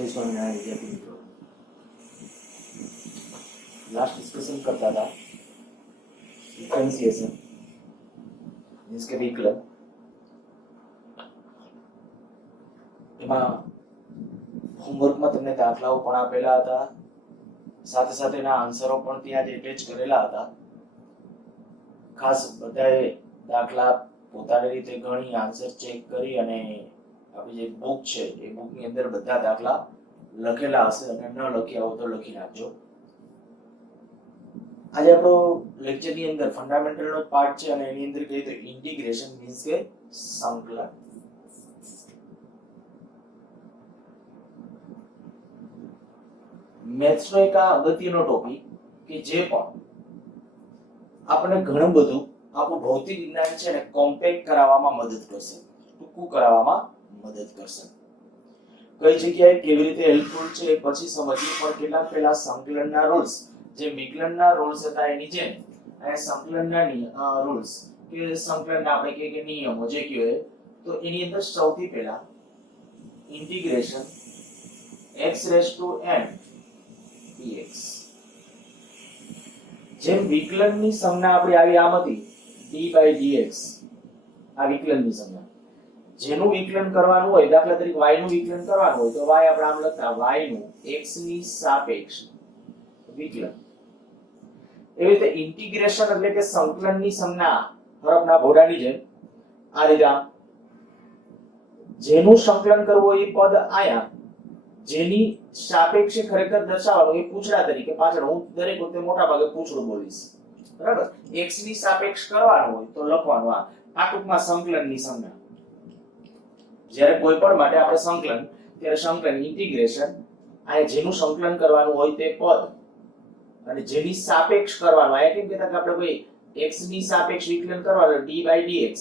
जय स्वामीनारायण विद्यार्थी मित्रों, लास्ट डिस्कशन करता था डिफरेंशिएशन मींस के विकलन એમાં હોમવર્કમાં તમને દાખલાઓ પણ આપેલા હતા, સાથે સાથેના આન્સરો પણ ત્યાં જ એટેચ કરેલા હતા. ખાસ બધાએ દાખલા પોતાની રીતે ગણી આન્સર ચેક કરી અને આપણી જે બુક છે એ બુકની અંદર બધા દાખલા લખેલા હશે અને ન લખ્યા હોય તો લખી નાખજો. આજે આપણો લેક્ચરની અંદર ફંડામેન્ટલનો પાર્ટ છે અને એની અંદર કહીએ તો ઇન્ટિગ્રેશન મીન્સ કે સંકલન. મેથ્સનો એક આ અગત્યનો ટોપિક કે જે પણ આપણને ઘણું બધું આપણું ભૌતિક વિજ્ઞાન છે ને કોમ્પેક્ટ કરાવવામાં મદદ કરશે, ટૂંકું કરાવવામાં મદદ કરશે. કઈ જગ્યાએ કેવી રીતે હેલ્પફુલ છે એ પછી સમજીએ, પણ કેટલાક પહેલા સંકલનના રૂલ્સ, જે વિકલનના રૂલ્સ હતા એની જેમ આ સંકલનના રૂલ્સ કે સંકલનના આપણે કહીએ કે નિયમો જે કહેવાય, તો એની અંદર સૌથી પહેલા ઇન્ટિગ્રેશન x⁻n dx. જેમ વિકલનની સંજ્ઞા આપણી આવી આમ હતી d/dx, આ વિકલનની સંજ્ઞા. જેનું વિકલન કરવાનું હોય, દાખલા તરીકે y નું વિકલન કરવાનું હોય તો y આપણે આમ લખતા y નું x ની સાપેક્ષ વિકલન. એવી રીતે ઇન્ટિગ્રેશન એટલે કે સંકલનની સંજ્ઞા હરફના ઘોડાની જેમ આ રીતે આમ, જેનું સંકલન કરવું એ પદ આયા, જેની સાપેક્ષે ખરેખર દર્શાવવાનું એ પૂછડા તરીકે પાછળ, હું દરેક વખતે મોટા ભાગે પૂછડું બોલીશ, બરાબર. x ની સાપેક્ષ કરવાનું હોય તો લખવાનું આ ટૂંકમાં સંકલનની સંજ્ઞા. જ્યારે કોઈ પણ માટે આપણે સંકલન, ત્યારે સંકલન ઇન્ટિગ્રેશન, આ જેનું સંકલન કરવાનું હોય તે પદ અને જેની સાપેક્ષ કરવાનું, આ કેમ કહેતા કે આપણે કોઈ x ની સાપેક્ષ વિકલન કરવાનું d/dx,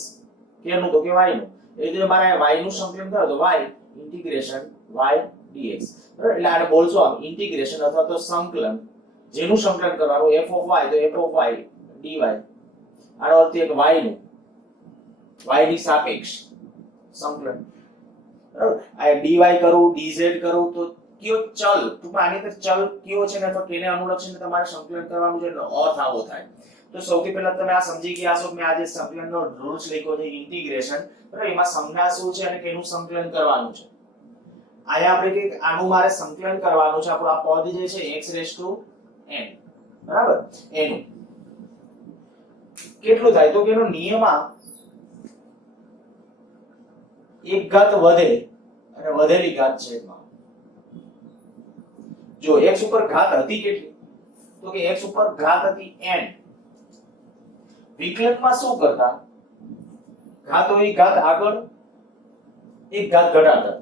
કેનું તો કે y નું. એ રીતે મારે y નું સંકલન કરો તો y ઇન્ટિગ્રેશન y dx, બરાબર. એટલે આને બોલશો આમ ઇન્ટિગ્રેશન અથવા તો સંકલન, જેનું સંકલન કરવાનું f of y તો f of y dy. આનો અર્થ એક y નું, y ની સાપેક્ષ સંકલન, બરાબર. આ dy કરું, dz કરું તો કયો ચલ, ટૂંકમાં આની અંદર ચલ કયો છે ને અથવા કેને અનુલક્ષીને તમારે સંકલન કરવાનું છે એટલે અર્થ આવો થાય. તો સૌથી પહેલા તમે આ સમજી ગયા છો કે મેં આજે સંકલનનો રૂલ્સ લખ્યો છે ઇન્ટિગ્રેશન, બરાબર. એમાં સંજ્ઞા શું છે અને કેનું સંકલન કરવાનું છે. આયા આપણે કે આનું મારે સંકલન કરવાનું છે, આપણું આ પદ જે છે x⁻n, બરાબર. એનું કેટલું થાય તો કે એનો નિયમ આ એક ઘાત વધે અને વધેલી ઘાત છેદમાં. જો x ઉપર ઘાત હતી કેટલી તો કે x ઉપર ઘાત હતી n. વિકલનમાં શું કરતા, ઘાત હોય ઘાત આગળ એક ઘાત ઘટાડતા,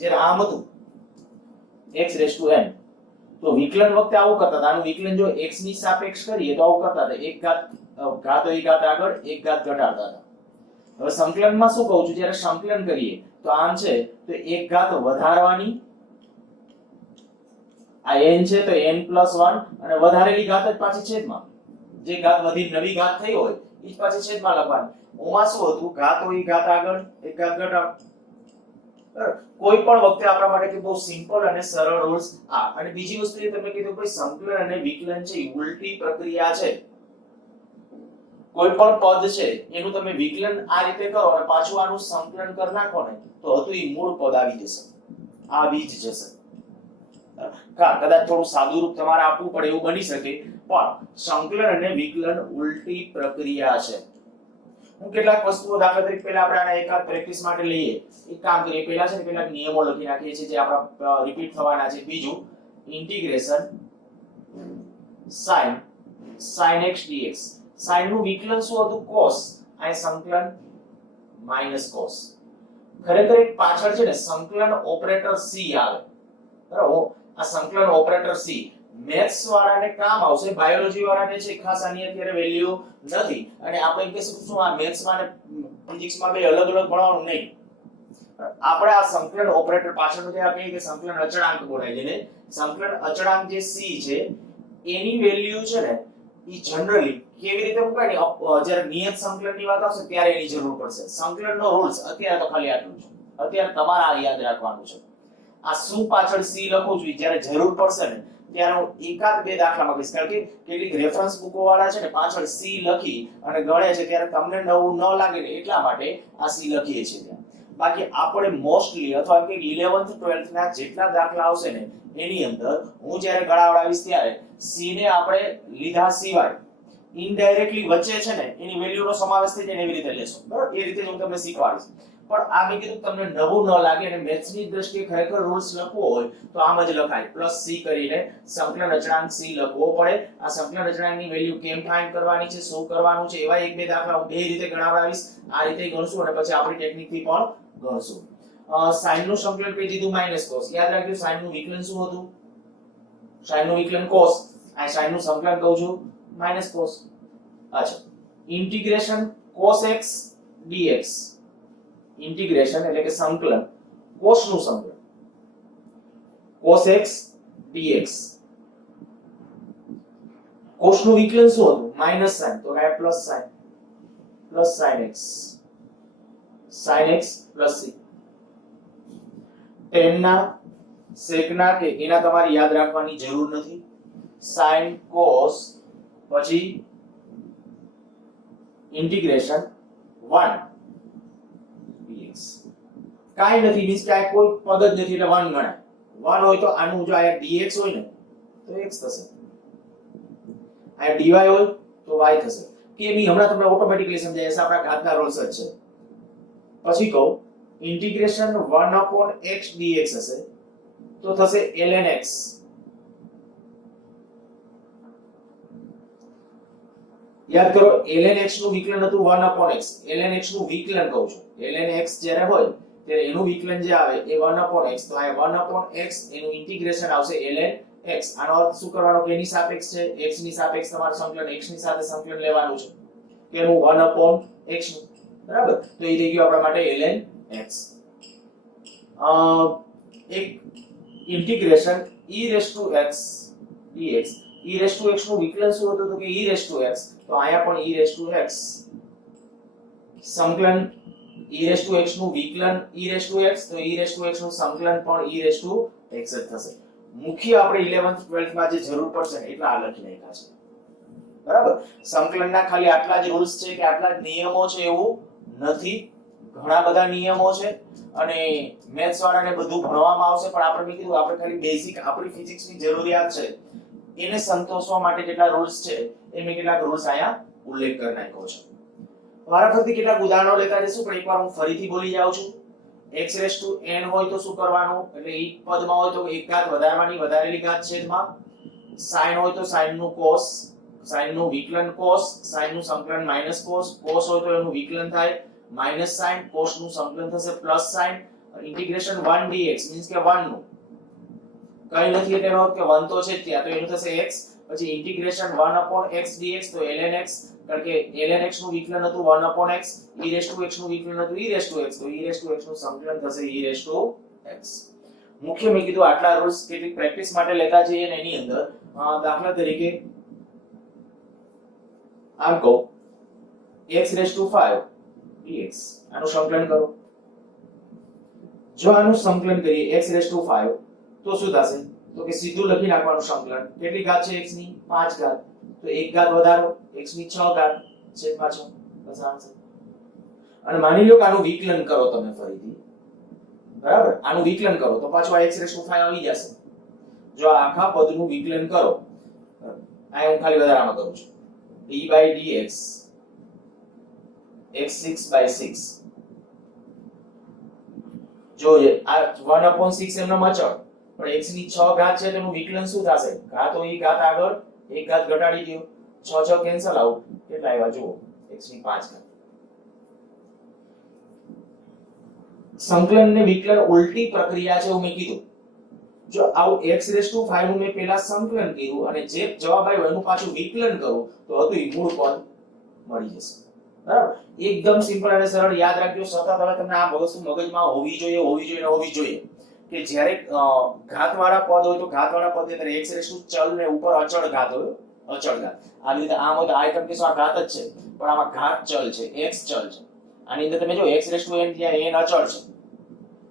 જ્યારે આમ હતું x⁻n, તો વિકલન વખતે આવું કરતા હતા. આનું વિકલન જો x ની સાપેક્ષ કરીએ તો આવું કરતા હતા, એક ઘાત હોય ઘાત આગળ એક ઘાત ઘટાડતા હતા. હવે સંકલનમાં શું કહું છું, જ્યારે સંકલન કરીએ તો આમ છે તો એક ઘાત વધારવાની, આ n છે તો n+1 અને વધારેલી ઘાત જ પાછી છેદમાં, જે ઘાત વધી નવી ઘાત થઈ હોય એ જ પાછી છેદમાં લખવાની. ઓમાં શું હતું, ઘાત હોય ઘાત આગળ એક ઘાત ઘટાડ. કોઈ પણ વખતે આપણા માટે કે બહુ સિમ્પલ અને સરળ રૂલ્સ આ. અને બીજી વસ્તુ એ તમે કીધું ભાઈ સંકલન અને વિકલન છે એ ઉલટી પ્રક્રિયા છે. કોઈ પણ પદ છે એનું તમે વિકલન આ રીતે કરો અને પાછું આનું સંકલન કરી નાખો ને તો હતું એ મૂળ પદ આવી જશે, આવી જ જશે. કદાચ થોડું સાદું રૂપ તમારે આપવું પડે એવું બની શકે, પણ સંકલન અને વિકલન ઉલટી પ્રક્રિયા છે. હું કેટલાક વસ્તુઓ દાખલા તરીકે પહેલા આપણે આને એકાદ પ્રેક્ટિસ માટે લઈએ. એક કામ કરીએ, પહેલા છે ને કેટલાક નિયમો લખી નાખીએ છીએ જે આપણા રિપીટ થવાના છે. બીજું integration sin x dx. sin નું વિકલન શું હતું, cos. આ સંકલન -cos. ખરેખર એક પાછળ છે ને સંકલન ઓપરેટર c આવે, બરાબર. આ સંકલન ઓપરેટર c મેથ્સ વાળાને કામ આવશે, બાયોલોજી વાળાને છે ખાસ આની અત્યારે વેલ્યુ નથી. અને આપણે કે શું આ મેથ્સ માં અને ફિઝિક્સ માં બે અલગ અલગ ભણવાનું નહીં. આપણે આ સંકલન ઓપરેટર પાછળનું જે આપણે કે સંકલન અચળાંક બોલાય, જેને સંકલન અચળાંક જે c છે એની વેલ્યુ છે ને ઈ જનરલી કેવી રીતે મુકાય ને, જ્યારે નિયત સંકલનની વાત આવશે ત્યારે એની જરૂર પડશે. સંકલનનો રૂલ્સ અત્યારે તો ખાલી આટલું છે, અત્યારે તમારે આ યાદ રાખવાનું છે. આ શું પાછળ c લખું છું જ્યારે જરૂર પડશે ને ત્યારે હું એકાદ બે દાખલામાં કહીશ, કારણ કે કેટલીક રેફરન્સ બુકો વાળા છે ને પાછળ c લખી અને ગણે છે ત્યારે તમને નવું ન લાગે ને એટલા માટે આ c લખીએ છીએ ત્યાં. બાકી આપણે મોસ્ટલી અથવા કે 11th 12th ના જેટલા દાખલા આવશે ને એની અંદર હું જ્યારે ગણાવડાવીશ ત્યારે c ને આપણે લીધા સિવાય ઇનડાયરેક્ટલી વચ્ચે છે ને એની વેલ્યુનો સમાવેશ થઈ જાય એવી રીતે લેશો, બરાબર? એ રીતે જ હું તમને શીખવાડીશ. પણ આ મેં કીધું તમને નવું ન લાગે અને મેથ્સની દ્રષ્ટિએ ખરેખર રૂલ્સ લખવો હોય તો આમ જ લખાય, પ્લસ c કરીને સંકલન અચળાંક c લખવો પડે. આ સંકલન અચળાંકની વેલ્યુ કેમ ફાઇન્ડ કરવાની છે, શું કરવાનું છે, એવા એક બે દાખલા હું બે રીતે ગણાવડાવીશ. આ રીતે ગણશું અને પછી આપણી ટેકનિકથી પણ ગણશું. sin નું સંકલન કહી દીધું માઈનસ cos. યાદ રાખજો sin નું વિકલન શું હતું? sin નું વિકલન cos. આ sin નું સંકલન કહું છું માઈનસ cos. અચ્છા, integration cos x dx. Integration એટલે કે સંકલન cos નું સંકલન cos x dx. cos નું વિકલન શું હતું? માઈનસ sin, તો કે plus sin x plus c. tan ના sec ના કે એના તમારે યાદ રાખવાની જરૂર નથી. sin cos પછી ઇન્ટિગ્રેશન 1 dx. કાઈ નથી, મીન્સ કે આ કોઈ પદ જ નથી એટલે 1 ગણાય. 1 હોય તો આનું જો આ dx હોય ને તો x થશે, આ dy હોય તો y થશે. કેમ ઈ હમણાં તમને ઓટોમેટિકલી સમજાય છે, આપણા ઘાતના રૂલ્સ જ છે. પછી કહો ઇન્ટિગ્રેશન 1/x dx હશે તો થશે ln x. યાદ કરો ln x નું વિકલન હતું 1/x. ln x નું વિકલન કહું છું. ln x જ્યારે હોય ત્યારે એનું વિકલન જે આવે એ 1/x, તો આ 1/x એનું ઇન્ટિગ્રેશન આવશે ln x. આનો અર્થ શું કરવાનો કે એની સાપેક્ષ છે, x ની સાપેક્ષ તમારું સંકલન x ની સાથે સંકલન લેવાનું છે કે એનું 1/x નું, બરાબર? તો એ થઈ ગયું આપણા માટે ln x. એક ઇન્ટિગ્રેશન e⁻x dx. e⁻x નું વિકલન શું હતું? તો કે e⁻x, તો અહીંયા પણ e⁻x સંકલન e⁻x નું વિકલન e⁻x, તો e⁻x નું સંકલન પણ e⁻x જ થશે. મુખ્ય આપણે 11th 12th માં જે જરૂર પડશે ને એટલા આ લખી નાખ્યા છે, બરાબર? સંકલનના ખાલી આટલા જ રૂલ્સ છે કે આટલા જ નિયમો છે એવું નથી, ઘણા બધા નિયમો છે અને મેથ્સ વાળાને બધું ભણવામાં આવશે. પણ આપણે મેં કીધું આપણે ખાલી બેઝિક આપણી ફિઝિક્સની જરૂરિયાત છે એને સંતોષવા માટે જેટલા રૂલ્સ છે એ મેં કેટલાક રૂલ્સ અહીંયા ઉલ્લેખ કરી નાખ્યો છે. વારાફરતી કેટલાક ઉદાહરણો લેતા જઈશું, પણ એકવાર હું ફરીથી બોલી જાઉં છું. x⁻n હોય તો શું કરવાનું? એટલે એક પદમાં હોય તો એક ઘાત વધારવાની, વધારેલી ઘાત છેદમાં. sin હોય તો sin નું cos, sin નું વિકલન cos, sin નું સંકલન માઈનસ cos, cos હોય તો એનું વિકલન થાય માઈનસ sin, cos નું સંકલન થશે plus sin. Integration 1 dx means કે 1 નું કઈ નથી એટલે એનો અર્થ કે 1 તો છે ત્યાં, તો એનું થશે x. પછી ઇન્ટિગ્રેશન 1/x dx, તો ln x, કારણ કે ln x નું વિકલન હતું 1/x, e⁻x નું વિકલન હતું e⁻x, તો e⁻x નું સંકલન થશે e⁻x. મુખ્ય મેં કીધું આટલા રૂલ્સ કેટલીક પ્રેક્ટિસ માટે લેતા જઈએ અને એની અંદર દાખલા તરીકે આમ કહો x⁵ dx. આનું સંકલન કરો. જો આનું સંકલન કરીએ x⁵ તો શું થશે? તો કે સીધું લખી નાખવાનું સંકલન. કેટલી ઘાત છે x ની? 5 ઘાત, તો એક ઘાત વધારો x ની 6 ઘાત છેદમાં 6, બસ આન્સર. અને માની લો કે આનું વિકલન કરો તમે ફરીથી, બરાબર? આનું વિકલન કરો તો પાછું આ x⁵ આવી જશે. જો આ આખા પદનું વિકલન કરો, આ હું ખાલી વધારામાં કરું છું, d/dx x6/6. જોઈએ આ 1/6 એમનો અચળ, પણ x ની 6 ઘાત છે તેનું વિકલન શું થશે? ઘાત હોય ઘાત આગળ એક ઘાત ઘટાડી દો, 6 કેન્સલ આઉટ, કેટલા આવ્યા જુઓ? x ની 5 ઘાત. સંકલન ને વિકલન ઉલટી પ્રક્રિયા છે એવું મેં કીધું. જો આવું x⁵ નું મેં પહેલા સંકલન કર્યું અને જે જવાબ આવ્યો એનું પાછું વિકલન કરું તો હતું ઈ મૂળ પદ મળી જશે, બરાબર? એકદમ સિમ્પલ અને સરળ. યાદ રાખજો, સતત હવે તમને આ વસ્તુ મગજમાં હોવી જોઈએ કે જ્યારે ઘાતવાળા પદ હોય તો ઘાતવાળા પદ ની અંદર x⁻ ચલ ને ઉપર અચળ ઘાત હોય, અચળ ઘાત. આવી રીતે આમ હોય તો આ આઈટમ કેસો આ ઘાત જ છે, પણ આમાં ઘાત ચલ છે, x ચલ છે. આની અંદર તમે જો x⁻n જ્યાં n અચળ છે,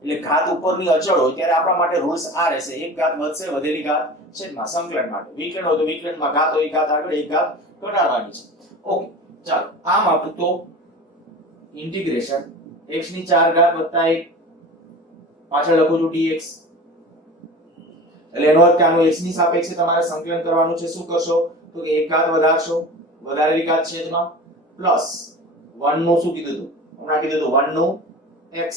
એટલે ઘાત ઉપરની અચળ હોય ત્યારે આપણા માટે રૂલ્સ આ રહેશે, એક ઘાત વધશે વધેલી ઘાત છેદમાં સંકલન માટે, વિકલન હોય તો વિકલનમાં ઘાત હોય ઘાત આગળ એક ઘાત ઘટાડવાની છે. ઓકે ચાલો આમ આપણું તો ઇન્ટિગ્રેશન x ની 4 ઘાત વત્તા 1 પાછળ લખું છું dx, એટલે એનો અર્થ કે આનું x ની સાપેક્ષે તમારે સંકલન કરવાનું છે. શું કરશો તો કે એક ઘાત વધારશો વધારેલી ઘાત છેદમાં પ્લસ 1 નું શું કીધું હતું હમણાં કીધું હતું 1 નું x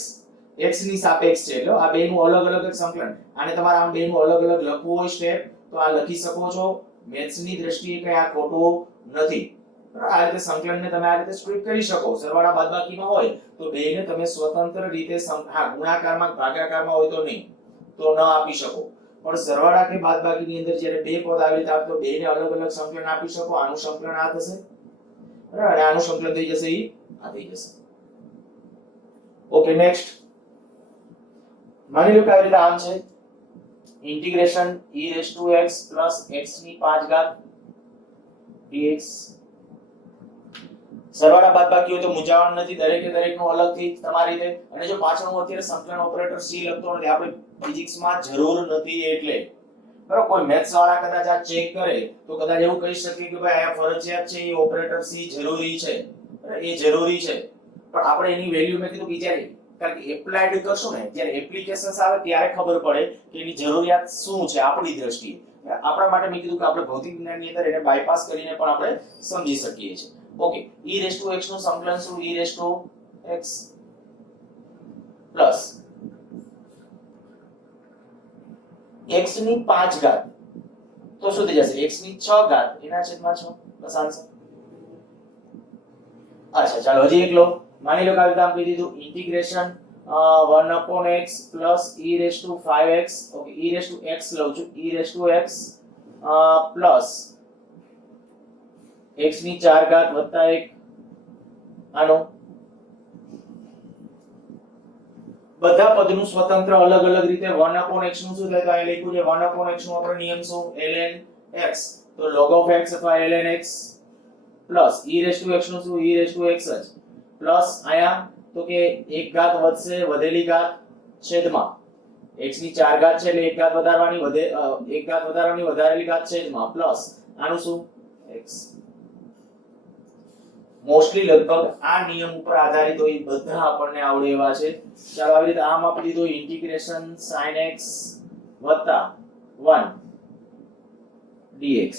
x ની સાપેક્ષ છે એટલે આ બેનું અલગ અલગ જ સંકલન. આને તમારે આમ બેનું અલગ અલગ લખવું હોય સ્ટેપ તો આ લખી શકો છો. મેથ્સ ની દ્રષ્ટિએ કઈ આ ખોટું નથી. આ રીતે સંકલનને તમે આ રીતે સ્પ્લિટ કરી શકો. સરવાળા બાદબાકીમાં હોય તો બેને તમે સ્વતંત્ર રીતે ગુણાકારમાં ભાગાકારમાં હોય તો નહીં તો ન આપી શકો, પણ સરવાળા કે બાદબાકીની અંદર જ્યારે બે પદ આવી રીતે આપો તો બેને અલગ અલગ સંકલન આપી શકો. આનું સંકલન આ થશે બરાબર, અને આનું સંકલન થઈ જશે ઈ આ થઈ જશે. ઓકે નેક્સ્ટ માની લો કે આવી રીતે આમ છે ઇન્ટિગ્રેશન e⁻x + x ની 5 ઘાત dx. સરવાળા બાદબાકી હોય તો મૂંઝાવણ નથી, દરેકે દરેકનું અલગથી તમારી રીતે. અને જો પાછળનું અત્યારે સંકલન ઓપરેટર c લખતો નથી, આપણે ફિઝિક્સમાં જરૂર નથી એટલે બરાબર. કોઈ મેથ્સ વાળા કદાચ આ ચેક કરે તો કદાચ એવું કહી શકે કે ભાઈ આ ફરજિયાત છે, એ ઓપરેટર c જરૂરી છે, એ જરૂરી છે. પણ આપણે એની વેલ્યુ મેં કીધું કે જ્યારે કારણ કે એપ્લાઇડ કરશું ને જ્યારે એપ્લિકેશન્સ આવે ત્યારે ખબર પડે કે એની જરૂરિયાત શું છે આપણી દ્રષ્ટિએ. આપણા માટે મેં કીધું કે આપણે ભૌતિક જ્ઞાનની અંદર એને બાયપાસ કરીને પણ આપણે સમજી શકીએ છીએ. ઓકે e⁻x નું સંકલન શું e⁻x પ્લસ x ની 5 ઘાત તો શું થઈ જશે x ની 6 ઘાત એના છેદમાં 6 બસ આન્સર. અચ્છા ચાલો હજી એક લો. માની લો કે આવી રીતે આમ કહી દીધું integration 1/x + e⁻5x. Okay e⁻x લઉં છું e⁻x પ્લસ x ની 4 ઘાત વત્તા 1 આનો બધા પદનું સ્વતંત્ર અલગ અલગ રીતે 1/x નું શું થાય તો અહીં લખ્યું છે 1/x નું આપણો નિયમ શું ln x તો log of x અથવા ln x પ્લસ e⁻x નું શું e⁻x જ પ્લસ આયા તો કે એક ઘાત વધશે વધેલી ઘાત છેદમાં x ની 4 ઘાત છે એટલે એક ઘાત વધારવાની એક ઘાત વધારવાની વધારેલી ઘાત છેદમાં પ્લસ આનું શું x. મોસ્ટલી લગભગ આ નિયમ ઉપર આધારિત હોય બધા આપણને આવડે એવા છે. ચાલો આવી રીતે આમ આપી દીધું ઇન્ટિગ્રેશન sin x 1 dx.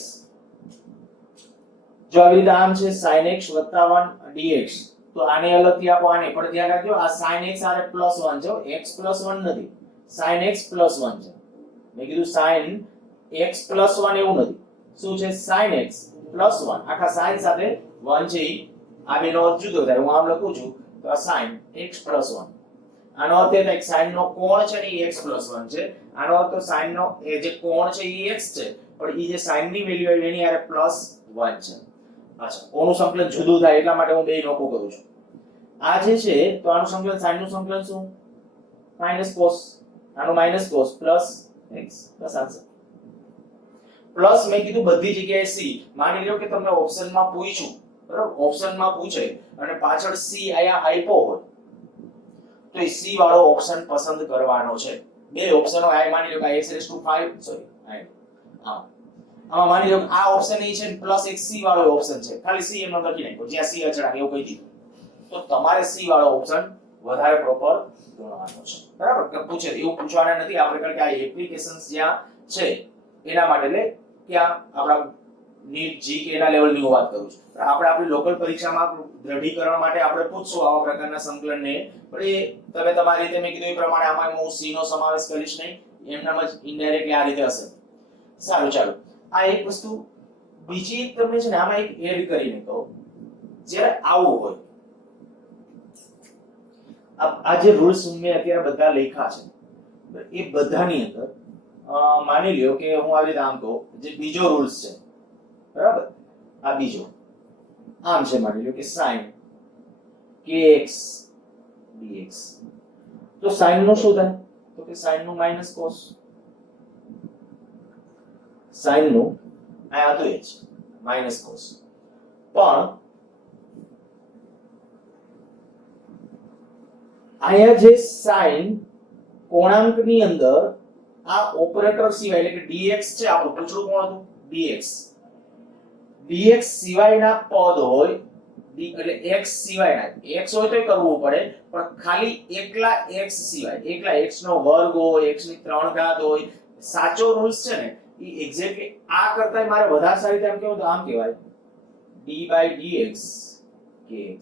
જો આવી રીતે આમ છે sin x 1 dx તો આને અલગથી આપો આને પણ ધ્યાન રાખજો આ sin x આરે +1 છે x +1 નથી sin x +1 છે. મેં કીધું sin x +1 એવું નથી શું છે sin x +1 આખા sin સાથે 1 છે આ બેનો અર્થ જુદો થાય. હું આમ લખું છું તો આ sin x +1 આનો અર્થ એ થાય કે sin નો કોણ છે ને એ x +1 છે. આનો અર્થ તો sin નો એ જે કોણ છે એ x છે પણ એ જે sin ની વેલ્યુ આવી એની આરે +1 છે. અચ્છા કોનું સંકલન જુદું થાય એટલા માટે હું બે નોખું કરું છું. આ જે છે તો આનું સંકલન sin નું સંકલન શું -cos આનું -cos પ્લસ x બસ આન્સર. પ્લસ મેં કીધું બધી જગ્યાએ c. માની લો કે તમને ઓપ્શનમાં પૂછ્યું બરાબર ઓપ્શનમાં પૂછે અને પાછળ c આયા આપ્યો હોય તો એ c વાળો ઓપ્શન પસંદ કરવાનો છે. બે ઓપ્શનો આ માની લો કે x⁵ સોરી આમાં માની લો કે આ ઓપ્શન એ છે પ્લસ એક c વાળો ઓપ્શન છે ખાલી c એમ લખી નાખો જ્યાં c અચળાંક એવું કહી દીધું તો તમારે c વાળો ઓપ્શન વધારે પ્રોપર ગણવાનો છે બરાબર. કે પૂછે એવું પૂછવાના નથી આપણે કારણ કે આ એપ્લિકેશન્સ જ્યાં છે એના માટે એટલે ક્યાં આપણા નીટ જી કે એના લેવલની હું વાત કરું છું. આપણે આપણી લોકલ પરીક્ષામાં દ્રઢીકરણ માટે આપણે પૂછશું આવા પ્રકારના સંકલનને પણ એ તમે તમારી રીતે મેં કીધું એ પ્રમાણે આમાં હું c નો સમાવેશ કરીશ નહીં એમનામ જ ઇનડાયરેક્ટલી આ રીતે હશે. સારું ચાલો આ એક વસ્તુ બીજી એક તમને છે ને આમાં એક એડ કરીને કહો જ્યારે આવું હોય આ જે રૂલ્સ મેં અત્યારે બધા લખ્યા છે એ બધાની અંદર માની લ્યો કે હું આવી રીતે આમ કહું જે બીજો રૂલ્સ છે બરાબર આ બીજો આમ છે માની લ્યો કે sin kx dx તો sin નું શું થાય તો કે sin નું -cos sin નું આ તો એ જ -cos પણ આયા જે sin કોણાંકની અંદર આ ઓપરેટર સિવાય એટલે કે dx છે, આપણું પૂછડું કોણ હતું dx, dx સિવાયના પદ હોય એટલે x સિવાયના, x હોય તોય કરવું પડે પણ ખાલી એકલા x સિવાય, એકલા x નો વર્ગ હોય, x ની 3 ઘાત હોય, સાચો રૂલ્સ છે ને એ એક્ઝેક્ટલી આ કરતાય મારે વધારે સારી રીતે આમ કેવું તો આમ કહેવાય d/dx kx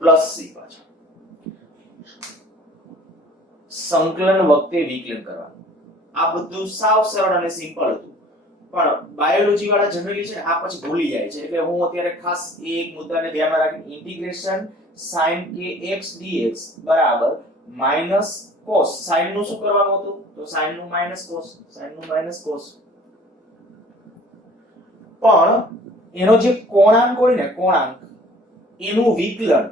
પ્લસ c પાછા સંકલન વખતે વિકલન કરવાનું. આ બધું સાવ સરળ અને સિમ્પલ હતું, પણ બાયોલોજી વાળા જનરલી છે ને આ પછી ભૂલી જાય છે. એટલે હું અત્યારે ખાસ એક મુદ્દાને ધ્યાનમાં રાખીને ઇન્ટિગ્રેશન sin kx dx બરાબર માઈનસ cos, sin નું શું કરવાનું હતું તો sin નું માઈનસ cos, sin નું માઈનસ cos. પણ એનો જે કોણાંક હોય ને કોણાંક એનું વિકલન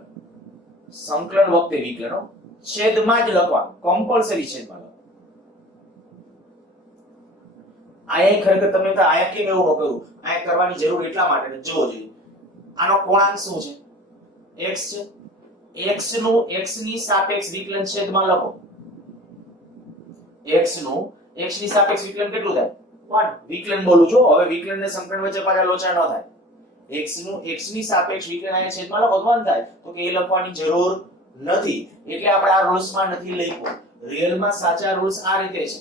સંકલન વખતે વિકલન છેદમાં જ લખવાનું, કમ્પલસરી છેદમાં લખવાનું. આયા ખરેખર તમને તો આયા કેમ એવું ન કર્યું, આયા કરવાની જરૂર એટલા માટે ને જોવો જોઈએ આનો કોણાંક શું છે x છે, x નું x ની સાપેક્ષ વિકલન છેદમાં લખો. x નું x ની સાપેક્ષ વિકલન કેટલું થાય 1. વિકલન બોલું છું હવે, વિકલન ને સંકલન વચ્ચે પાછા લોચા ન થાય. x નું x ની સાપેક્ષ વિકલન આયા છેદમાં લખો 1 થાય તો કે એ લખવાની જરૂર નથી, એટલે આપણે આ રૂલ્સ માં નથી લખ્યું. રિયલ માં સાચા રૂલ્સ આ રીતે છે.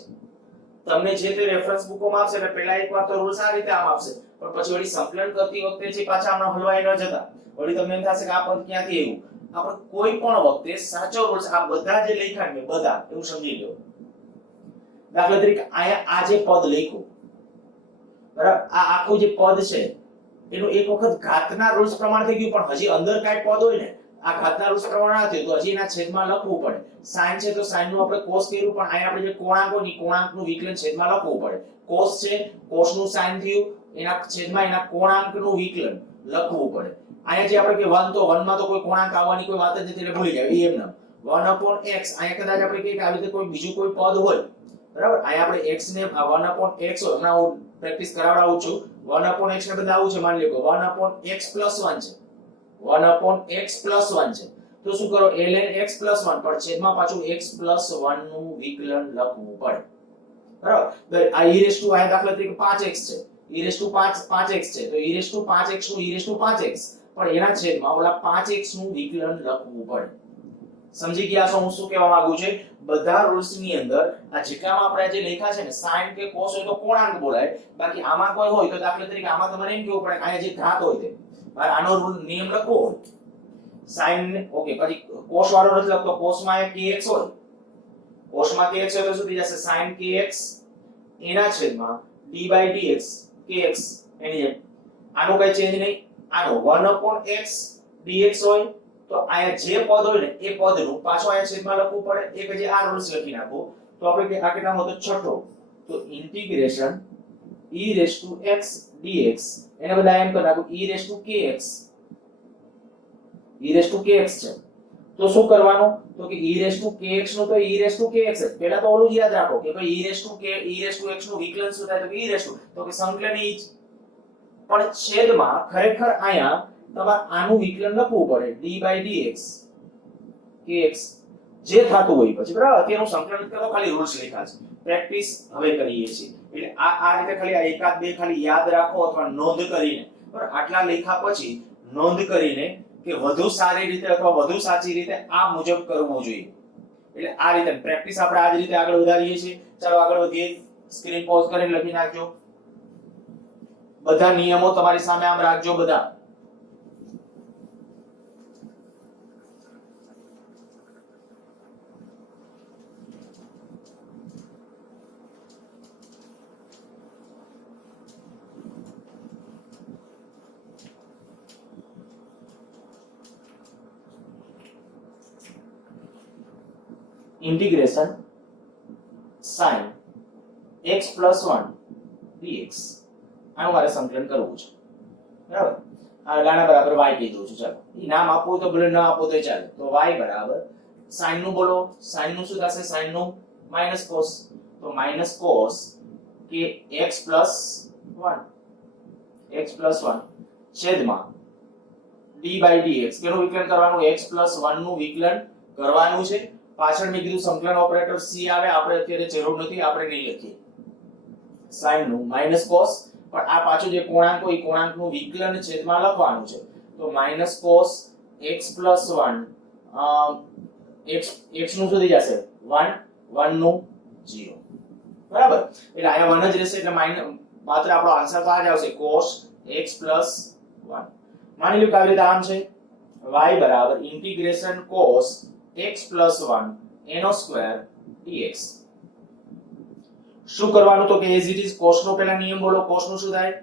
તમને જે તે રેફરન્સ બુકોમાં આપશે એટલે પહેલા એકવાર તો રૂલ્સ આ રીતે આમ આપશે, પણ પછી વળી સંકલન કરતી વખતે જે પાછા આમાં હલવાઈ ન જતા, વળી તમને એમ થશે કે આ પદ ક્યાંથી આવ્યું. આપણે કોઈ પણ વખતે સાચો રૂલ્સ આ બધા જે લખ્યા ને બધા એવું સમજી લો. દાખલા તરીકે આયા આ જે પદ લખ્યું બરાબર, આ આખું જે પદ છે એનું એક વખત ઘાતના રૂલ્સ પ્રમાણે થઈ ગયું, પણ હજી અંદર કાંઈ પદ હોય ને આ ઘાતના રૂલ્સ પ્રમાણે ના થયું તો હજી એના છેદમાં લખવું પડે. sin છે તો sin નું આપણે cos કર્યું, પણ અહીંયા આપણે જે કોણાંક હોય ને કોણાંકનું વિકલન છેદમાં લખવું પડે. cos છે cos નું sin થયું, એના છેદમાં એના કોણાંકનું વિકલન લખવું પડે. અહીંયા જે આપણે કે 1 તો 1 માં તો કોઈ કોણાંક આવવાની કોઈ વાત જ નથી એટલે ભૂલી જાવ એમ. 1/x અહીંયા કદાચ આપણે કહીએ કે આવી રીતે કોઈ બીજું કોઈ પદ હોય બરાબર, અહીંયા આપણે x ને 1/x હોય, હમણાં હું પ્રેક્ટિસ કરાવડાવું છું. 1/x ને બદલે આવું છે, માની લો કે 1/x + 1 છે, 1/x + 1 છે તો શું કરો ln x + 1 પણ છેદમાં પાછું x + 1 નું વિકલન લખવું પડે બરાબર. તો આ આ દાખલા તરીકે 5x છે, e5x છે તો e5x નું e5x પણ એના છેદમાં ઓલા 5x નું વિકલન લખવું પડે. સમજી ગયા છો હું શું કહેવા માંગુ છું? બધા રૂલ્સ ની અંદર આ જેટલામાં આપણે જે લખ્યા છે ને sin કે cos હોય તો કોણાંક બોલાય, બાકી આમાં કોઈ હોય તો દાખલા તરીકે આમાં તમારે એમ કેવું પડે અહીંયા જે ઘાત હોય તે મારે આનો રૂલ નિયમ લખવો sin ઓકે, પછી cos વાળો નથી લખતો, cos માં kx હોય, cos માં kx હોય તો શું થઈ જશે sin kx એના છેદમાં d/dx kx એની જેમ. આનું કઈ ચેન્જ નહીં, આનો 1/x dx હોય તો આયા જે પદ હોય ને એ પદનું પાછો આયા છેદમાં લખવું પડે. એક જે આ રૂલ્સ લખી નાખો તો આપણે આ કેટલામો હતો છઠ્ઠો, તો ઇન્ટિગ્રેશન e⁻x dx એને બદલે એમ કરી નાખો e⁻kx છે તો શું કરવાનું તો કે e⁻kx નું તો e⁻kx જ. પહેલા તો ઓલું જ યાદ રાખો કે ભાઈ e⁻x નું વિકલન શું થાય તો કે તો કે સંકલન ઈ જ, પણ છેદમાં ખરેખર આયા તમારે આનું વિકલન લખવું પડે d/dx kx જે થાતું હોય પછી બરાબર. અત્યારનું સંકલન કરો ખાલી રૂલ્સ લખ્યા છે, પ્રેક્ટિસ હવે કરીએ છીએ એટલે આ રીતે ખાલી આ એકાદ બે ખાલી યાદ રાખો અથવા નોંધ કરીને બરાબર. આટલા લખ્યા પછી નોંધ કરીને કે વધુ સારી રીતે અથવા વધુ સાચી રીતે આ મુજબ કરવું જોઈએ. એટલે આ રીતે પ્રેક્ટિસ આપણે આ જ રીતે આગળ વધારીએ છીએ. ચાલો આગળ વધીએ, સ્ક્રીન પોઝ કરીને લખી નાખજો. બધા નિયમો તમારી સામે આમ રાખજો બધા. ઇન્ટિગ્રેશન sin x + 1 dx આનું મારે સંકલન કરવું છે બરાબર. આ ગાના બરાબર y કહી દઉં છું. ચાલો ઈ નામ આપવું તો ભલે ન આપો તો ચાલે. તો y બરાબર sin નું બોલો, sin નું શું થશે sin નું -cos તો -cos કે x + 1 છેદમાં d/dx કેનું વિકલન કરવાનું x + 1 નું વિકલન કરવાનું છે. પાછળ મેં કીધું સંકલન ઓપરેટર c આવે, આપણે અત્યારે જરૂર નથી, આપણે નહીં લખીએ. sin નું માઈનસ cos, પણ આ પાછું જે કોણાંક હોય કોણાંકનું વિકલન છેદમાં લખવાનું છે. તો minus cos x plus 1 x નું સુધી જશે 1 1 નું 0. બરાબર, એટલે આયા 1 જ રહેશે, એટલે માત્ર આપણો આન્સર તો આ જ આવશે cos x plus 1. માની લો કે આવી રીતે આમ છે y બરાબર ઇન્ટિગ્રેશન cos x plus 1 એનો સ્ક્વેર dx. શું કરવાનું તો કે as it is cos નો પહેલા નિયમ બોલો. cos નું શું થાય?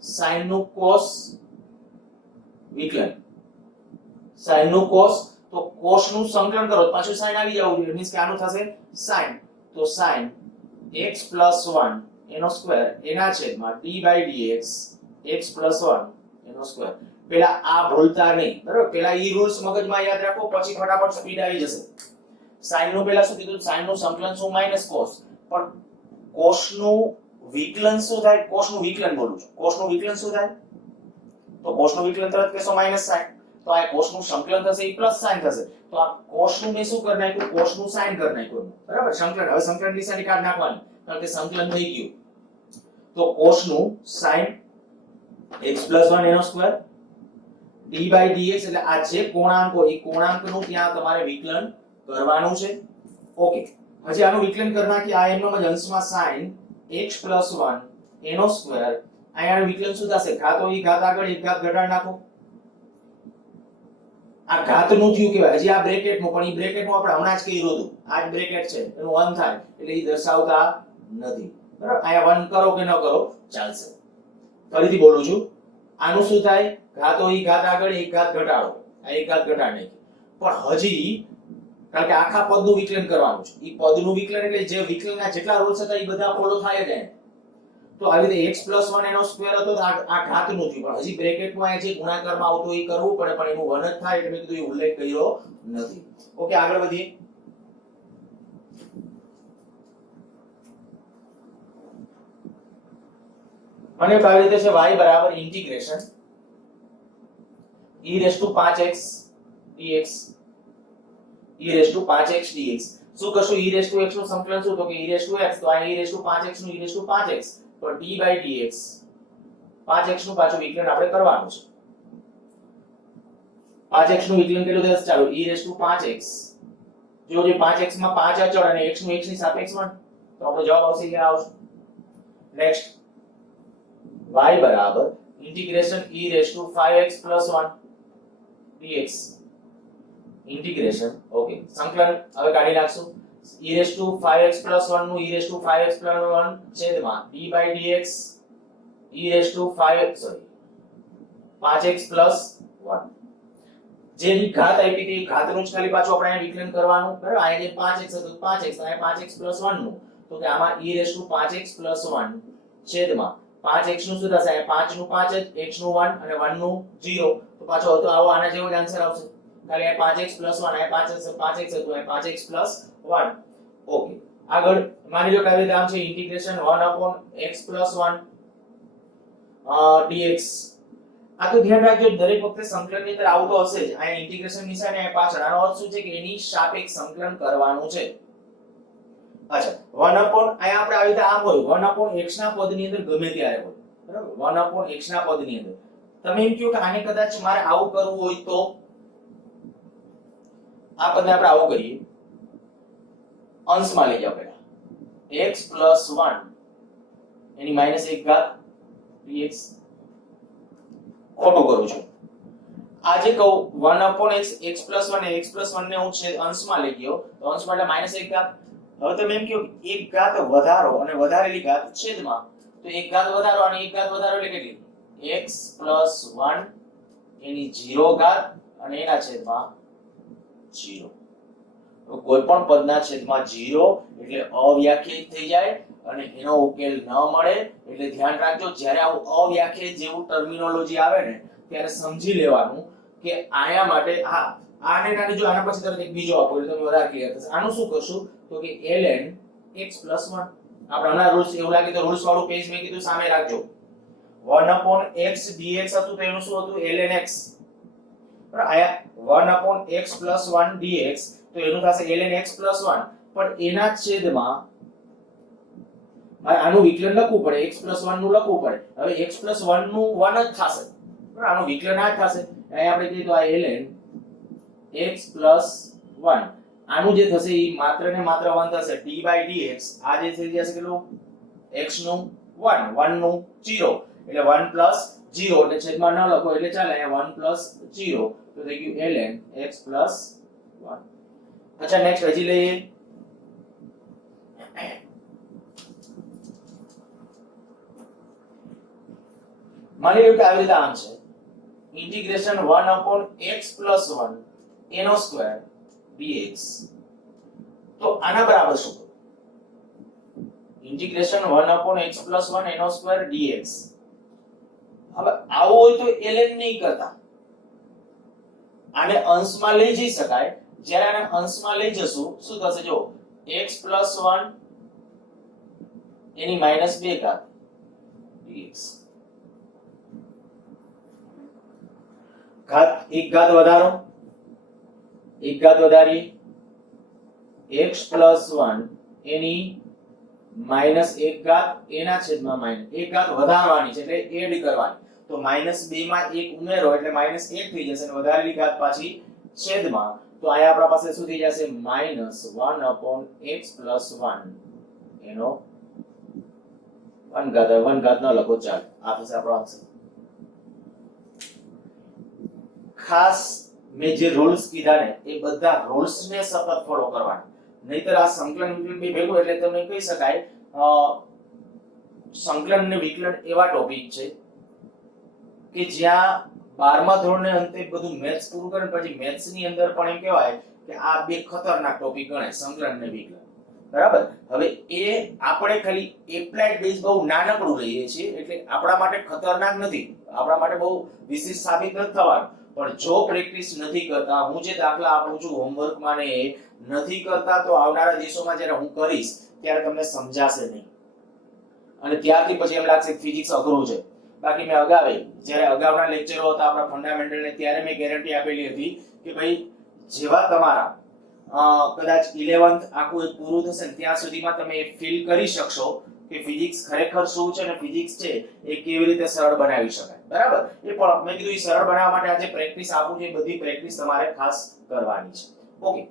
sin નું cos વિકલન, sin નું cos, તો cos નું સંકલન કરો તો પાછું sin આવી જવું જોઈએ, મીન્સ કે આનું થશે sin, તો sin x plus 1 એનો સ્ક્વેર એના છેદમાં d by dx x plus 1 એનો સ્ક્વેર. પેલા આ ભૂલતા નહીં, બરાબર, પેલા ઈ રૂલ્સ મગજમાં યાદ રાખો, પછી ફટાફટ સ્પીડ આવી જશે. sin નું પેલા શું કીધું? sin નું સંકલન શું? માઈનસ cos, પણ cos નું વિકલન શું થાય? cos નું વિકલન બોલું છું. cos નું વિકલન શું થાય? તો cos નું વિકલન તરત કહેશો માઈનસ sin, તો આ cos નું સંકલન થશે એ પ્લસ sin થશે. તો આ cos નું મેં શું કરી નાખ્યું? cos નું sin કરી નાખ્યું, બરાબર. સંકલન, હવે સંકલન નિશાની કાઢ નાખવાની, કારણ કે સંકલન થઈ ગયું. તો cos નું sin x plus 1 એનો સ્ક્વેર d by dx, એટલે આ જે કોણાંક હોય એ કોણાંકનું ત્યાં તમારે વિકલન કરવાનું છે. ઓકે, હજી આનું વિકલન કરી નાખી. આ એમનો જ અંશમાં sin x plus 1 એનો સ્ક્વેર, અહીંયાનું વિકલન શું થશે? ઘાત હોય ઘાત આગળ એક ઘાત ઘટાડ નાખો. આ ઘાતનું થયું કહેવાય, હજી આ બ્રેકેટનું, પણ એ બ્રેકેટનું આપણે હમણાં જ કહ્યું હતું, આ જ બ્રેકેટ છે એનું 1 થાય એટલે એ દર્શાવતા નથી, બરાબર. અહીંયા 1 કરો કે ન કરો ચાલશે. ફરીથી બોલું છું, આનું શું થાય? ઘાત હોય ઘાત આગળ એક ઘાત ઘટાડો, આ એક ઘાત ઘટાડ નાખી. પણ હજી કારણ કે આખા પદનું વિકલન કરવાનું છે, એ પદનું વિકલન એટલે જે વિકલનના જેટલા રૂલ્સ હતા એ બધા ફોલો થાય જ. તો આવી રીતે x plus 1 એનો સ્ક્વેર હતો તો આ ઘાતનું થયું, પણ હજી બ્રેકેટમાં આ જે ગુણાકારમાં આવતો એ કરવું પડે, પણ એનું 1 જ થાય એટલે મેં કીધું એ ઉલ્લેખ કર્યો નથી. ઓકે, આગળ વધીએ. અને આવી રીતે છે y બરાબર integration e raised to 5x dx, e raised to 5x dx. શું કરશું? e raised to x નું સંકલન શું? તો કે e raised to x, તો આ e raised to 5x નું e raised to 5x, તો d by dx 5x નું પાછું વિકલન આપણે કરવાનું છે. 5x નું વિકલન કેટલું થશે? ચાલો e raised to 5x, જો જે 5x માં 5 અચળ અને x નું x ની સાપેક્ષમાં, તો આપણો જવાબ આવશે આ આવશે. નેક્સ્ટ, y બરાબર integration e raised to 5x plus 1 dx integration. Okay, સંકલન હવે કાઢી નાખશું. e raised to 5x plus 1 નું e raised to 5x plus 1 છેદમાં d by dx e raised to 5x plus 1. જેની ઘાત આપી હતી ઘાતનું જ ખાલી પાછું આપણે અહીંયા વિકલન કરવાનું, બરાબર. અહીંયા જે 5x હતું 5x, અહીંયા 5x plus 1 નું, તો કે આમાં e raised to 5x plus 1 છેદમાં 5x નું શું થશે? 5 નું 5 જ, x નું 1 અને 1 નું 0, તો પાછો હતો આવો આના જેવો જ આન્સર આવશે. ખાલી આ 5x plus 1, આ 5x હતું, આ 5x plus 1. ઓકે, આગળ માની લો કે આવી રીતે આમ છે ઇન્ટિગ્રેશન 1/x plus 1 dx. આ તો ધ્યાન રાખજો, દરેક વખતે સંકલનની અંદર આવું તો હશે જ. આ ઇન્ટિગ્રેશન નિશાની આ પાછળ, આનો અર્થ શું છે કે એની સાપેક્ષ સંકલન કરવાનું છે. અચ્છા, 1/, અહીંયા આપણે આવી રીતે આમ હોય 1/x ના પદની અંદર ગમે ત્યારે હોય, બરાબર. 1/x ના પદની અંદર તમે એમ કહો કે આને કદાચ મારે આવું કરવું હોય તો આ પદને આપણે આવું કરીએ, અંશમાં લઈ જાવ પહેલા x plus 1 એની -1 ઘાત dx. ખોટું કરું છું, આજે કહું 1/x x plus 1 x plus 1 ને હું અંશમાં લઈ ગયો, તો અંશ માટે -1 ઘાત. હવે તમે એમ કહો એક ઘાત વધારો અને વધારેલી ઘાત છેદમાં, તો એક ઘાત વધારો અને એક ઘાત વધારો એટલે કેટલી? x plus 1 એની 0 ઘાત અને એના છેદમાં 0. કોઈ પણ પદના છેદમાં 0 એટલે અવ્યાખ્યાયિત થઈ જાય અને એનો ઉકેલ ન મળે. એટલે ધ્યાન રાખજો, જ્યારે આવું અવ્યાખ્યાયિત જેવું ટર્મિનોલોજી આવે ને ત્યારે સમજી લેવાનું કે આયા માટે આને નાને જો આના પછી તરત એક બીજો આપો એટલે તમને વધારે ક્લિયર થશે. આનું શું કરશું તો કે ln x plus 1, આપણે હમણાં રૂલ્સ એવું લાગે તો રૂલ્સ વાળું પેજ મેં કીધું સામે રાખજો. 1/x dx હતું તો એનું શું હતું? ln x. બરાબર આયા 1/x + 1 dx તો એનું થશે ln x + 1 પણ એના છેદમાં મારે આનું વિકલન લખવું પડે x + 1 નું લખવું પડે હવે x + 1 નું 1 જ થશે બરાબર આનું વિકલન આ થશે અહીંયા આપણે કહીએ તો આ ln x + 1 આનું જે થશે ઈ માત્ર ને માત્ર 1 થશે d/dx આ જે થઈ જશે કેટલું x નું 1 1 નું 0 એટલે 1 + 0 એટલે છેદમાં ન લખો એટલે ચાલે અહીંયા 1 + 0 તો થઈ ગયું ln x + 1 અચ્છા નેક્સ્ટ હજી લઈએ માની લો કે આવી રીતે આમ છે ઇન્ટિગ્રેશન 1/x + 1 n² dx તો આના બરાબર શું ઇન્ટિગ્રેશન 1/x + 1 n² dx હવે આવો હોય તો ln નહીં કરતા આને અંશમાં લઈ જઈ શકાય જ્યારે આને અંશમાં લઈ જશું શું થશે જો x + 1 એની -2 ઘાત dx ઘાત એક ઘાત વધારો એક ઘાત વધારીએ x + 1 એની -1 ઘાત એના છેદમાં માઈનસ એક ઘાત વધારવાની છે એટલે એડ કરવાની તો -2 માં 1 ઉમેરો એટલે -1 થઈ જશે અને વધારેલી ઘાત પાછી છેદમાં તો અહીંયા આપણા પાસે શું થઈ જશે -1/x + 1 એનો 1 ઘાત ન લખો ચાલ આ થશે આપણો આન્સર ખાસ મેં જે રૂલ્સ કીધા ને એ બધા રૂલ્સ ને સતત ફોલો કરવાના નહીતર આ સંકલન વિકલન બે ભેગું એટલે તમને કહી શકાય સંકલન ને વિકલન એવા ટોપિક છે કે જ્યાં 12મા ધોરણને અંતે બધું મેથ્સ પૂરું કરે પછી મેથ્સ ની અંદર પણ એમ કહેવાય કે આ બે ખતરનાક ટોપિક ગણાય સંકલન ને વિકલન બરાબર હવે એ આપણે ખાલી એપ્લાઇડ બેઝ બહુ નાનકડું લઈએ છીએ એટલે આપણા માટે ખતરનાક નથી આપણા માટે બહુ વિશેષ સાબિત નથી થવાનું પણ જો પ્રેક્ટિસ નથી કરતા હું જે દાખલા આપું છું હોમવર્કમાં ને નથી કરતા તો આવનારા દિવસોમાં જ્યારે હું કરીશ ત્યારે તમને સમજાશે નહીં અને ત્યારથી પછી એમ લાગશે કે ફિઝિક્સ અઘરું છે બાકી મેં અગાવે જ્યારે અગાઉના લેક્ચરો હતા આપણા ફંડામેન્ટલ ને ત્યારે મેં ગેરંટી આપેલી હતી કે ભાઈ જેવા તમારા કદાચ 11th આખું એક પૂરું થશે ને ત્યાં સુધીમાં તમે ફીલ કરી શકશો કે ફિઝિક્સ ખરેખર શું છે અને ફિઝિક્સ છે એ કેવી રીતે સરળ બનાવી શકાય બરાબર એ પણ મેં કીધું એ સરળ બનાવવા માટે આજે પ્રેક્ટિસ આપું છે બધી પ્રેક્ટિસ તમારે ખાસ કરવાની છે ઓકે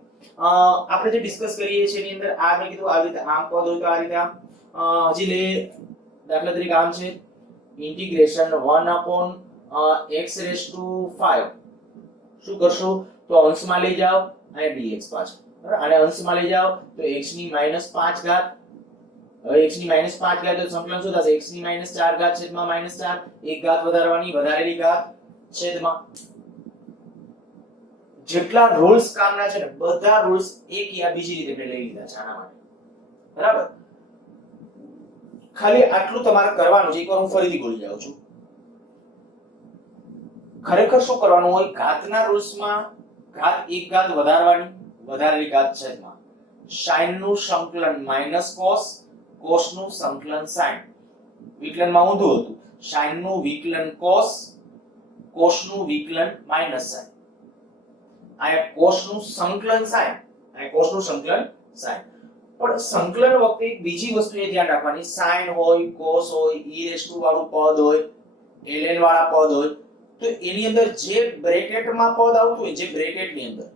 આપણે જે ડિસ્કસ કરીએ છીએ એની અંદર આ મેં કીધું આવી રીતે આમ પદ હોય તો આ રીતે આમ હજી લે દાખલા તરીકે આમ છે ઇન્ટિગ્રેશન 1/x⁵ શું કરશો તો અંશમાં લઈ જાઓ અને dx પાછળ બરાબર આને અંશમાં લઈ જાઓ તો x ની -5 ઘાત હવે x ની -5 ઘાત તો સંકલન શું થશે x ની -4 ઘાત છેદમાં -4 એક ઘાત વધારવાની વધારેલી ઘાત છેદમાં જેટલા રૂલ્સ કામના છે ને બધા રૂલ્સ એક યા બીજી રીતે આપણે લઈ લીધા છે આના માટે બરાબર ખાલી આટલું તમારે કરવાનું છે એકવાર હું ફરીથી બોલી જાઉં છું ખરેખર શું કરવાનું હોય ઘાતના રૂલ્સમાં ઘાત એક ઘાત વધારવાની વધારેલી ઘાત છેદમાં sin નું સંકલન -cos cos નું સંકલન sin વિકલનમાં ઊંધું હતું sin નું વિકલન cos cos નું વિકલન -sin આયા cos નું સંકલન sin આયા cos નું સંકલન sin પણ સંકલન વખતે એક બીજી વસ્તુ એ ધ્યાન રાખવાની sin હોય cos હોય e વાળું પદ હોય ln વાળા પદ હોય તો એની અંદર જે બ્રેકેટમાં પદ આવતું હોય જે બ્રેકેટની અંદર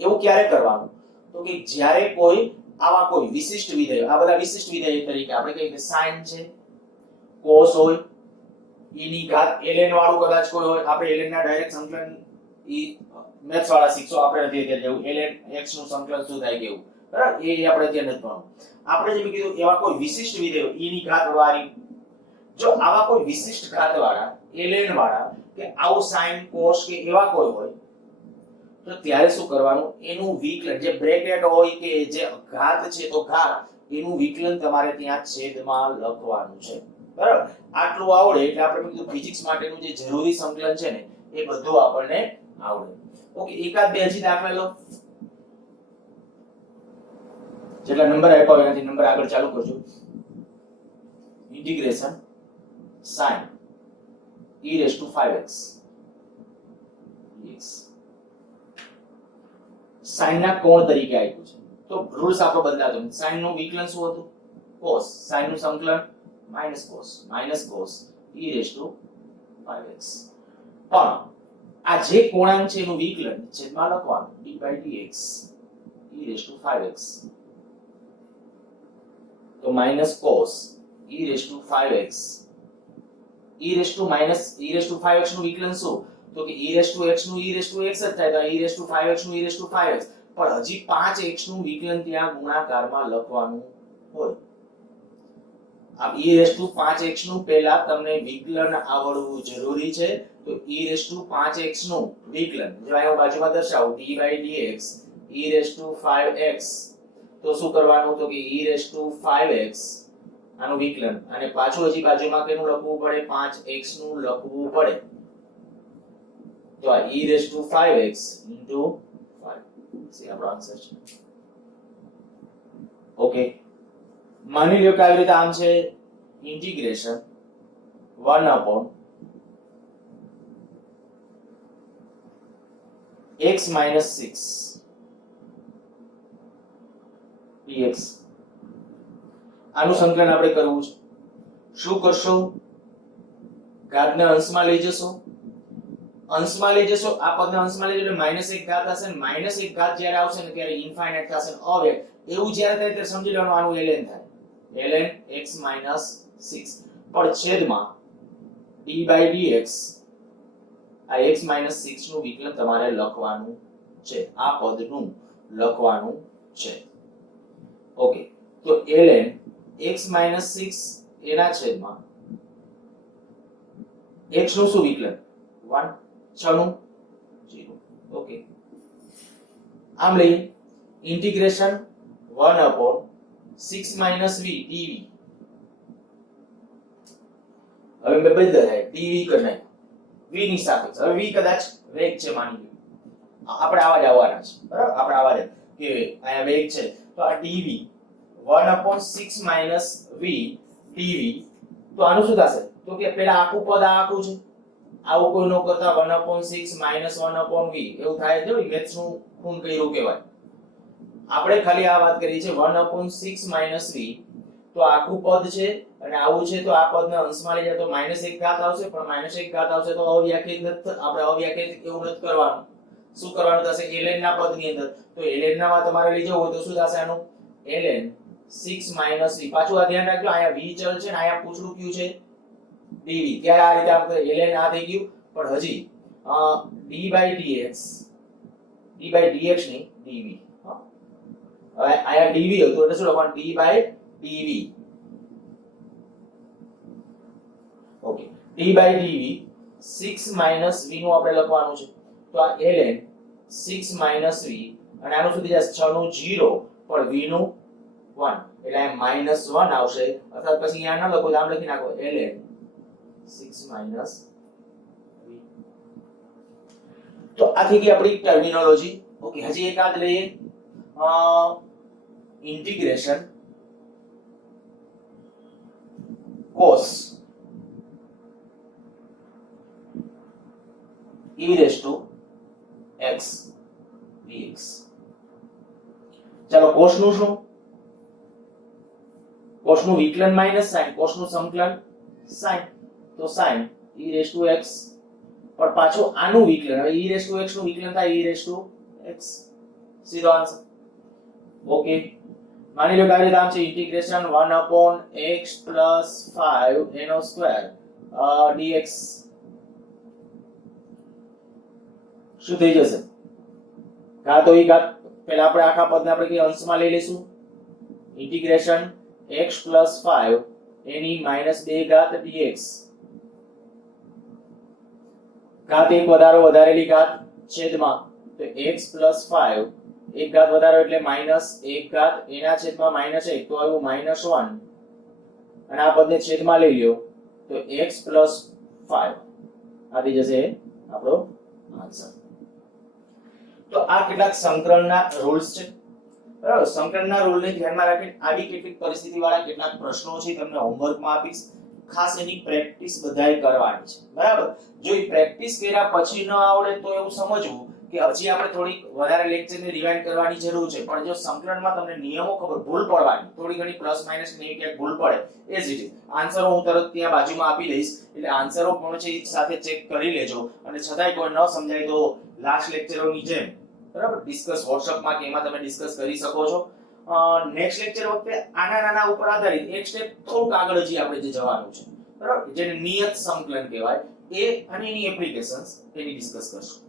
એવું ક્યારે કરવાનું તો કે જ્યારે કોઈ આવા કોઈ વિશિષ્ટ વિધેય આ બધા વિશિષ્ટ વિધેય તરીકે આપણે કહીએ કે sin છે cos હોય e ની ઘાત ln વાળું કદાચ કોઈ હોય આપણે ln ના ડાયરેક્ટ સંકલન ઈ મેથ્સ વાળા શીખશો આપણે નથી અત્યારે જેવું ln x નું સંકલન શું થાય કેવું બરાબર એ આપણે અત્યારે નથી ભણવું આપણે જેમ કીધું એવા કોઈ વિશિષ્ટ વિધેય e ની ઘાત વાળી જો આવા કોઈ વિશિષ્ટ ઘાત વાળા ln વાળા કે આવું sin cos કે એવા કોઈ હોય તો ત્યારે શું કરવાનું એનું વિકલન જે બ્રેકેટ હોય કે જે ઘાત છે તો ઘાત એનું વિકલન તમારે ત્યાં છેદમાં લખવાનું છે બરાબર આટલું આવડે એટલે આપણે કીધું ફિઝિક્સ માટેનું જે જરૂરી સંકલન છે ને એ બધું આપણને આવડે ઓકે એકાદ બે હજી દાખલા લો જેટલા નંબર આપ્યા હોય એનાથી નંબર આગળ ચાલુ કરજો integration sin e⁵ 5x dx sin ના કોણ તરીકે આપ્યું છે તો રૂલ્સ આપણો બદલાતો નથી sin નું વિકલન શું હતું cos sin નું સંકલન -cos e raised to 5x પણ આ જે કોણાંક છે એનું વિકલન છેદમાં લખવાનું d by dx e raised to 5x તો -cos e raised to 5x e raised to 5x નું વિકલન શું તો કે e raised to x નું e raised to x જ થાય તો e raised to 5x નું e raised to 5x પણ હજી 5x નું વિકલન ત્યાં ગુણાકારમાં લખવાનું હોય આ e raised to 5x નું પહેલા તમને વિકલન આવડવું જરૂરી છે તો e raised to 5x નું વિકલન જો અહીંયા બાજુમાં દર્શાવું d by dx e raised to 5x તો શું કરવાનું તો કે e raised to 5x આનું વિકલન અને પાછું હજી બાજુમાં કેનું લખવું પડે 5x નું લખવું પડે તો આ e raised to 5x into 5 C આપણો આન્સર છે ઓકે માની લ્યો કે આવી રીતે આમ છે integration 1 upon x minus 6 dx આનું સંકલન આપણે કરવું છે શું કરશો ઘાતને અંશમાં લઈ જશો આ પદને અંશમાં લઈ જશો એટલે -1 ઘાત હશે ને -1 ઘાત જ્યારે આવશે ને ત્યારે ઇન્ફાઇનાઇટ થશે ને અવ્યક્ત એવું જ્યારે થાય ત્યારે સમજી લેવાનું આનું ln થાય ln x minus 6 પણ છેદમાં d by dx આ x minus 6 નું વિકલન તમારે લખવાનું છે આ પદનું લખવાનું છે ઓકે તો ln x minus 6 એના છેદમાં x નું શું વિકલન 1 6 નું 0 ઓકે આમ લઈએ integration 1 upon 6 minus v dv હવે મેં બદલ થાય dv કરી નાખ્યું v ની સાપેક્ષ હવે v કદાચ વેગ છે માની લો આપણે આવા જ આવવાના છે બરાબર આપણે આવા જ કે અહીંયા વેગ છે તો આ dv 1 upon 6 minus v dv તો આનું શું થશે તો કે પહેલા આખું પદ આ આખું છે આવું કોઈ નો કરતા 1 upon 6 minus 1 upon v એવું થાય જો મેથ્સ નું ખૂન કર્યું કહેવાય આપણે ખાલી આ વાત કરી છે 1 upon 6 minus v તો આખું પદ છે અને આવું છે તો આ પદને અંશમાં લઈ જાય તો -1 ઘાત આવશે પણ -1 ઘાત આવશે તો અવ્યાખ્યાયિત આપણે અવ્યાખ્યાયિત એવું નથી કરવાનું શું કરવાનું થશે ln ના પદની અંદર તો ln નામાં તમારે લઈ જવું હોય તો શું થશે આનું ln 6 minus v પાછું આ ધ્યાન રાખજો અહીંયા v ચલ છે ને અહીંયા પૂછડું કયું છે dv ત્યારે આ રીતે આપણે ln આ થઈ ગયું પણ હજી d by dx ની dv હવે અહીંયા dv હતું એટલે શું લખવાનું d by dv okay d by dv 6 minus v નું આપણે લખવાનું છે તો આ ln 6 minus v અને આનું સુધી જશે 6 નું 0 પણ v નું 1 એટલે આ -1 આવશે અથવા પછી અહીંયા ન લખો તો આમ લખી નાખો ln 6 minus v તો આ થઈ ગઈ આપણી ટર્મિનોલોજી ઓકે હજી એક યાદ લઈએ integration cos e raised to x dx ચાલો cos નું શું cos નું વિકલન માઈનસ sin cos નું સંકલન sin તો sin e raised to x પણ પાછું આનું વિકલન હવે e raised to x નું વિકલન થાય e raised to x સીધો આન્સર ઓકે માની લો કે આ રીતે આમ છે ઇન્ટિગ્રેશન 1 upon x plus 5 એનો સ્ક્વેર dx શું થઈ જશે ઘાત હોય ઘાત પહેલા આપણે આખા પદને આપણે કે અંશમાં લઈ લઈશું ઇન્ટિગ્રેશન x plus 5 એની -2 ઘાત dx ઘાત એક વધારેલી ઘાત છેદમાં તો x plus 5 એક ઘાત વધારો એટલે -1 ઘાત એના છેદમાં -1 તો આવ્યું -1 અને આ પદને છેદમાં લઈ લ્યો તો x plus 5 આ થઈ જશે આપણો આન્સર તો આ કેટલાક સંકલનના રૂલ્સ છે બરાબર સંકલનના રૂલને ધ્યાનમાં રાખીને આવી કેટલીક પરિસ્થિતિવાળા કેટલાક પ્રશ્નો છે તમને હોમવર્કમાં આપીશ ખાસ એની પ્રેક્ટિસ બધાએ કરવાની છે, બરાબર. જો એ પ્રેક્ટિસ કર્યા પછી ન આવડે તો એવું સમજવું કે હજી આપણે થોડીક વધારે લેક્ચરની રિવાઇન્ડ કરવાની જરૂર છે. પણ જો સંકલનમાં તમને નિયમો ખબર, ભૂલ પડવાની થોડી ઘણી પ્લસ માઇનસ ને ક્યાંક ભૂલ પડે એ જ રીતે આન્સરો હું તરત ત્યાં બાજુમાં આપી દઈશ, એટલે આન્સરો પણ છે એ સાથે ચેક કરી લેજો. અને છતાંય કોઈ ન સમજાય તો લાસ્ટ લેક્ચરોની જેમ બરાબર ડિસ્કસ વોટ્સએપમાં કે એમાં તમે ડિસ્કસ કરી શકો છો. નેક્સ્ટ લેક્ચર વખતે આના નાના ઉપર આધારિત એક સ્ટેપ થોડુંક આગળ હજી આપણે જે જવાનું છે, બરાબર, જેને નિયત સંકલન કહેવાય, એ અને એની એપ્લિકેશન્સ એની ડિસ્કસ કરશું.